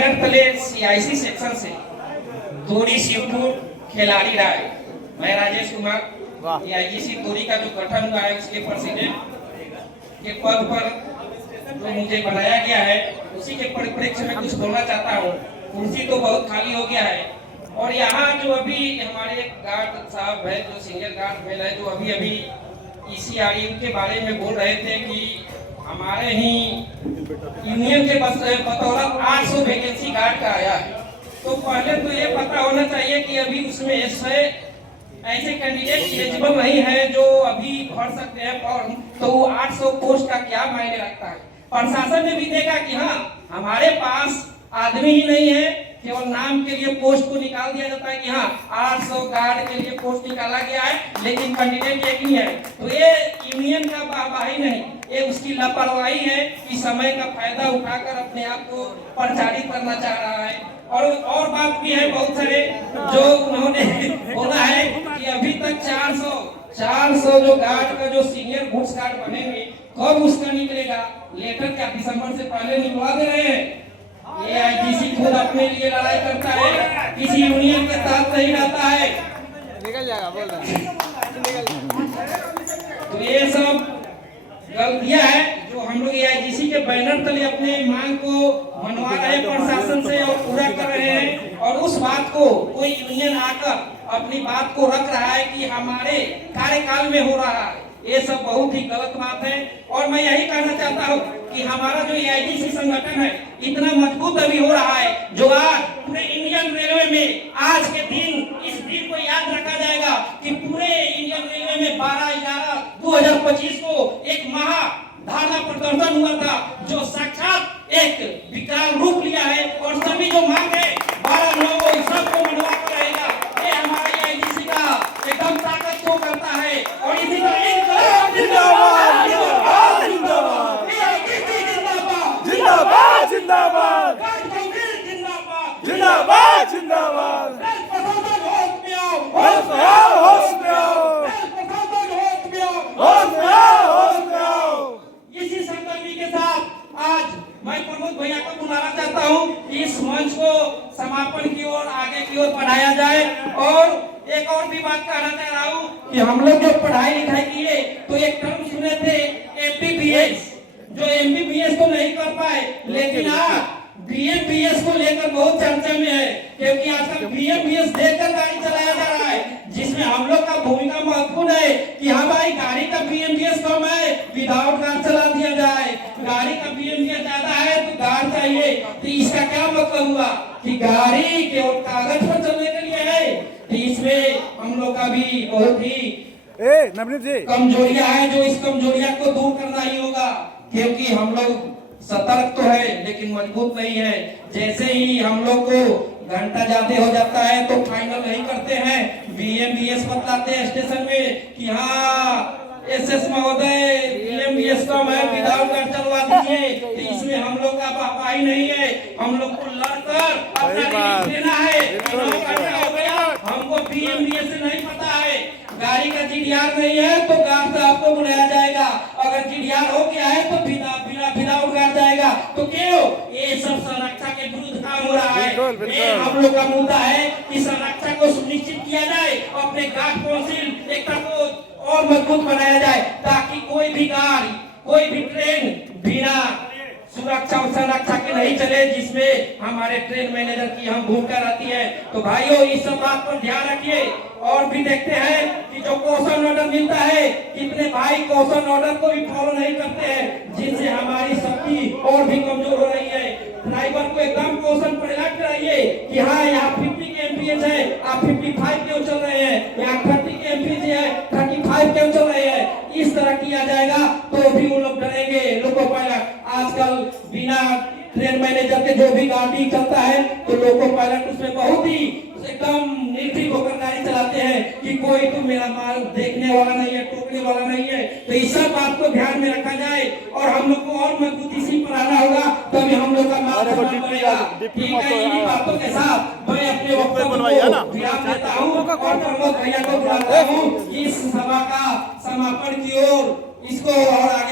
Banner तले CIC section से तोरी शिवपुर खिलाड़ी राय, मैं राजेश कुमार AIGC तोरी का जो गठन हुआ है उसके प्रेसिडेंट के पद पर जो मुझे बनाया गया है उसी के परिप्रेक्ष्य में कुछ बोलना चाहता हूँ। कुर्सी तो बहुत खाली हो गया है और यहाँ जो अभी हमारे गार्ड साहब है, जो सीनियर गार्ड फेल है, जो अभी अभी ECRU के बारे में बोल रहे थे कि हमारे ही यूनियन के बतौर 800 वैकेंसी गार्ड का आया है। तो पहले तो ये पता होना चाहिए कि अभी उसमें ऐसे कैंडिडेट एलिजिबल नहीं है जो अभी भर सकते हैं फॉर्म, तो वो 800 पोस्ट का क्या मायने रखता है। प्रशासन ने भी देखा कि हाँ हमारे पास आदमी ही नहीं है, केवल नाम के लिए पोस्ट को निकाल दिया जाता है कि हाँ 800 गार्ड के लिए पोस्ट निकाला गया है, लेकिन कैंडिडेट एक ही है। तो ये यूनियन का वाहवाही नहीं, ये उसकी लापरवाही है कि समय का फायदा उठाकर अपने आप को प्रचारित करना चाह रहा है। और बात भी है, बहुत सारे जो उन्होंने बोला है कि अभी तक 400 जो गार्ड का जो सीनियर गुड्स गार्ड बनेंगे, कब उसका निकलेगा लेटर? क्या दिसंबर से पहले निकलवा दे रहे हैं? AIGC खुद अपने लिए लड़ाई करता है, किसी यूनियन के साथ नहीं रहता है। निकल जाएगा, बोल रहा तो ये सब गलतियां है जो हम लोग AIGC के बैनर तले अपने मांग को मनवा रहे हैं प्रशासन से और पूरा कर रहे हैं, और उस बात को कोई यूनियन आकर अपनी बात को रख रहा है कि हमारे कार्यकाल में हो रहा है। ये सब बहुत ही गलत बात है। और मैं यही कहना चाहता हूँ कि हमारा जो AIGC संगठन है इतना मजबूत अभी हो रहा है जो आज पूरे इंडियन रेलवे में आज के दिन इस दिन को याद रखा जाएगा कि पूरे इंडियन रेलवे में 12/11/2025 को एक महा धारणा प्रदर्शन हुआ था जो साक्षात एक विकराल रूप लिया है, और सभी जो मांग है 12/9 इस सब को मनवा कर रहेगा। ये हमारे AIGC का एकदम ताकत को करता है। और इसी का एक जिंदाबाद जिंदाबाद जिंदाबाद जिंदाबाद जिंदाबाद जिंदाबाद जिंदाबाद होश में आओ, होश में आओ, होश में आओ, होश में आओ। इसी संकल्प के साथ आज मैं प्रमोद भैया को बुलाना चाहता हूँ कि इस मंच को समापन की ओर आगे की ओर बढ़ाया जाए। और एक और भी बात कहना चाह रहा हूँ कि हम लोग जो पढ़ाई लिखाई किए तो एक टर्म सुने थे MBBS, जो MBBS तो नहीं कर पाए, लेकिन आज BMBS को लेकर बहुत चर्चा में है, क्योंकि आजकल BMBS देकर गाड़ी चलाया जा रहा है, जिसमें हम लोग का भूमिका महत्वपूर्ण है कि हाँ भाई गाड़ी का BMBS कम है, विदाउट कार चला दिया जाए। गाड़ी का BMBS ज्यादा है तो कार चाहिए। तो इसका क्या मतलब हुआ कि गाड़ी केवल कागज पर चलने के लिए है? तो इसमें हम लोग का भी बहुत ही नवनीत जी कमजोरियां है, जो इस कमजोरियां को दूर करना ही होगा, क्योंकि हम लोग सतर्क तो है लेकिन मजबूत नहीं है। जैसे ही हम लोग को घंटा ज्यादा हो जाता है तो फाइनल नहीं करते हैं, BMBS बतलाते हैं स्टेशन में कि हाँ SS महोदय BMBS कम है, विदाउट कार चलवा दीजिए। तो इसमें हम लोग का वाहवाही नहीं है, हम लोग को लड़कर अपना रिलीफ लेना है। हो गया हमको BMBS से नहीं पता है, गाड़ी का GDR नहीं है तो गार्ड से आपको बुलाया जाएगा, अगर GDR हो गया है तो विदाउट गार्ड जाएगा। तो क्यों? ये सब संरक्षा के विरुद्ध काम हो रहा है। ये हम लोग का मुद्दा है कि संरक्षा को सुनिश्चित किया जाए, अपने गार्ड काउंसिल एकता को और मजबूत बनाया जाए, ताकि कोई भी गाड़ी कोई भी ट्रेन बिना सुरक्षा और संरक्षा के नहीं चले, जिसमें हमारे ट्रेन मैनेजर की हम भूमिका रहती है। तो भाइयों इस सब बात पर ध्यान रखिए। और भी देखते हैं कि जो क्वेश्चन ऑर्डर मिलता है, कितने भाई क्वेश्चन ऑर्डर को भी फॉलो नहीं करते हैं, जिनसे हमारी शक्ति और भी कमजोर हो रही है। ड्राइवर को एकदम क्वेश्चन पर अलर्ट कराइए कि हाँ यहाँ 50 के MPH है, आप 55 क्यों चल रहे हैं, यहाँ 30 के MPH है, 35 क्यों चल रहे हैं। इस तरह किया जाएगा तो भी वो लोग डरेंगे। लोको पायलट आजकल बिना ट्रेन मैनेजर के जो भी गाड़ी चलता है तो लोको पायलट उसमें बहुत ही एकदम निर्भीक होकर गाड़ी चलाते हैं कि कोई तो मेरा माल देखने वाला नहीं है, टोकने वाला नहीं है। तो इस सब बात को ध्यान में रखा जाए और हम लोग को और मजबूती से पढ़ाना होगा, तभी हम लोग का माल बनेगा। ठीक है, इन्हीं बातों के साथ मैं अपने वक्तव्य को विराम देता हूँ और प्रमोद भैया को बुलाता हूँ इस सभा का समापन की ओर इसको और आगे